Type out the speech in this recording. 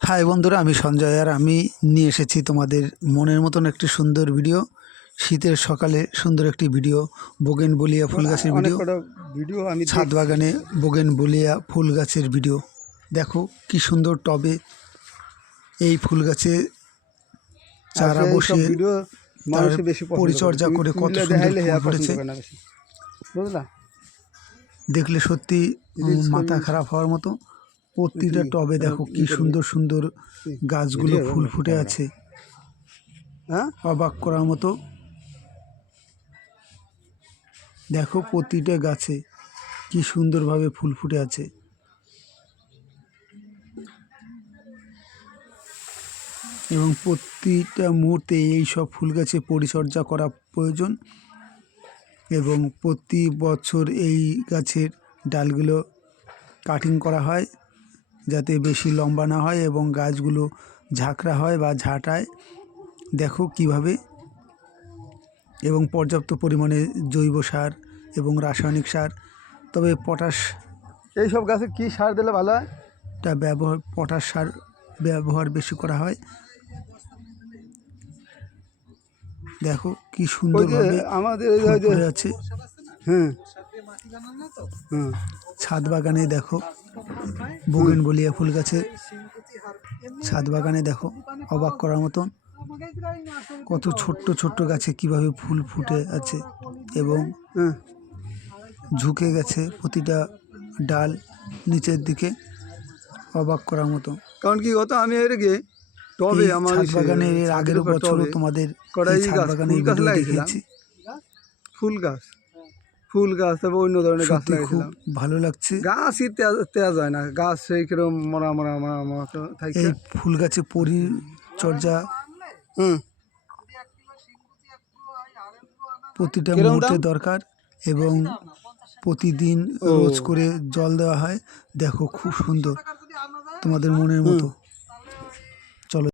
High বন্ধুরা, আমি সঞ্জয় আর আমি নিয়ে এসেছি তোমাদের মনের মতন একটি সুন্দর ভিডিও। শীতের সকালে সুন্দর একটি ভিডিও, বোগেনভেলিয়া ফুল গাছের ভিডিও। ছাদ বাগানে বোগেনভেলিয়া ফুল গাছের ভিডিও। দেখো কি সুন্দর টবে এই ফুল গাছে চারা বসিয়ে তার পরিচর্যা করে কত সুন্দর ফুল ফুটেছে। দেখলে সত্যি মাথা খারাপ হওয়ার মতো। প্রতিটা টবে দেখো কি সুন্দর সুন্দর গাছগুলো ফুল ফুটে আছে, অবাক করার মতো। দেখো প্রতিটা গাছে কি সুন্দরভাবে ফুল ফুটে আছে। এবং প্রতিটা মুহূর্তে এই সব ফুল গাছে পরিচর্যা করা প্রয়োজন। এবং প্রতি বছর এই গাছের ডালগুলো কাটিং করা হয় যাতে বেশি লম্বা না হয় এবং গাছগুলো ঝাঁকড়া হয় বা ঝাঁটায়। দেখো কিভাবে, এবং পর্যাপ্ত পরিমাণে জৈব সার এবং রাসায়নিক সার, তবে পটাশ, এইসব গাছে কি সার দিলে ভালো হয়? পটাশ সার ব্যবহার বেশি করা হয়। দেখো কি সুন্দরভাবে আমাদের ফুল আছে। হুম ছাদ বাগানে দেখো বোগেনভেলিয়া ফুল গাছের ছাদ বাগানে দেখো অবাক করার মতন কত ছোট্ট ছোট্ট গাছে কিভাবে ফুল ফুটে আছে এবং ঝুঁকে গেছে প্রতিটা ডাল নিচের দিকে, অবাক করার মতো। কারণ কি গত আমি এর আগে টবে আমার ছাদ বাগানে এর আগের বছরও তোমাদের ছাদ বাগানে ভিডিও দেখিয়েছি। ফুল গাছ তবে অন্য ধরনের গাছ খুব ভালো লাগছে। গাছই তেজ হয় না, গাছ সেই কিরম মরা মরা মরা মরা থাকে। এই ফুল গাছে পরিচর্যা প্রতিটা মুহূর্তে দরকার এবং প্রতিদিন রোজ করে জল দেওয়া হয়। দেখো খুব সুন্দর, তোমাদের মনের মতো।